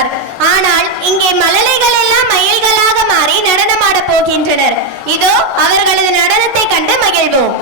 கொண்டிருந்தார் ஆனால் இங்கே மலலைகள் எல்லாம் மயில்களாக மாறி நடனமாட போகின்றனர். இதோ அவர்களது நடனத்தை கண்டு மகிழ்வோம்.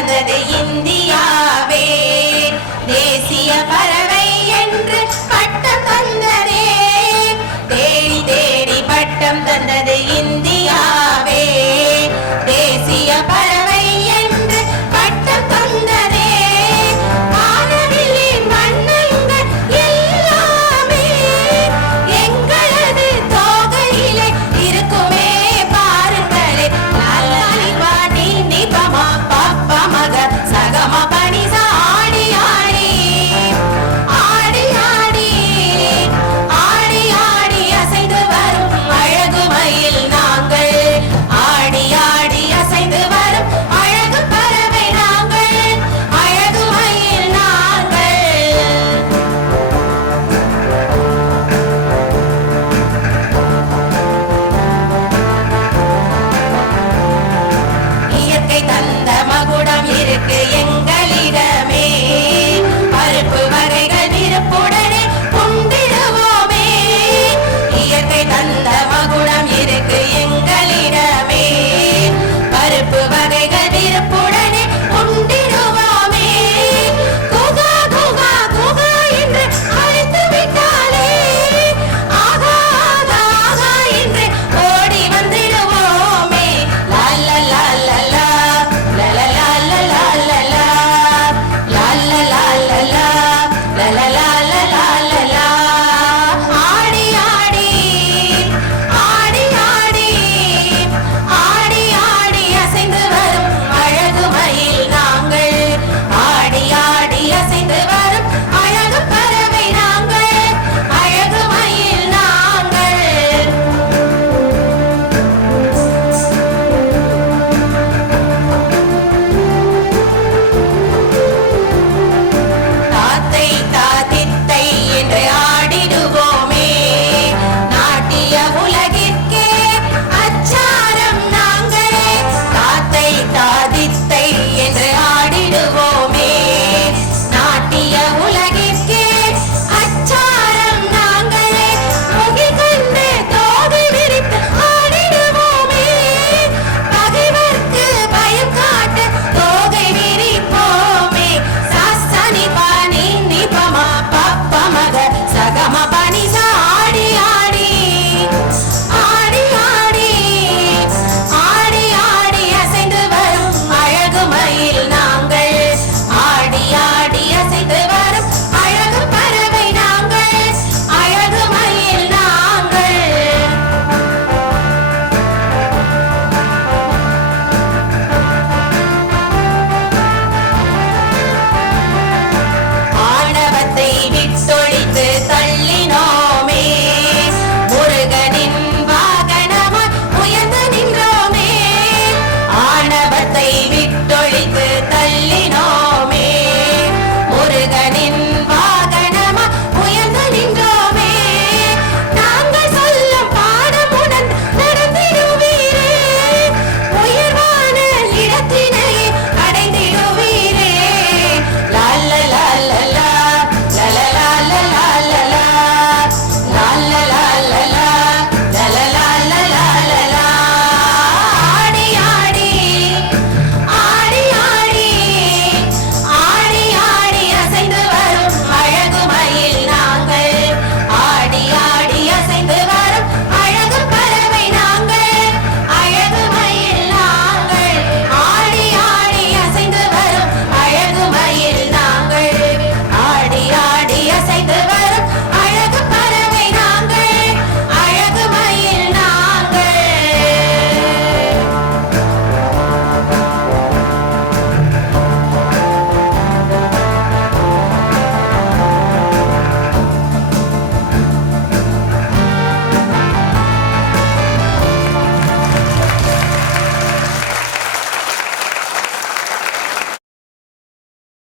And they eat.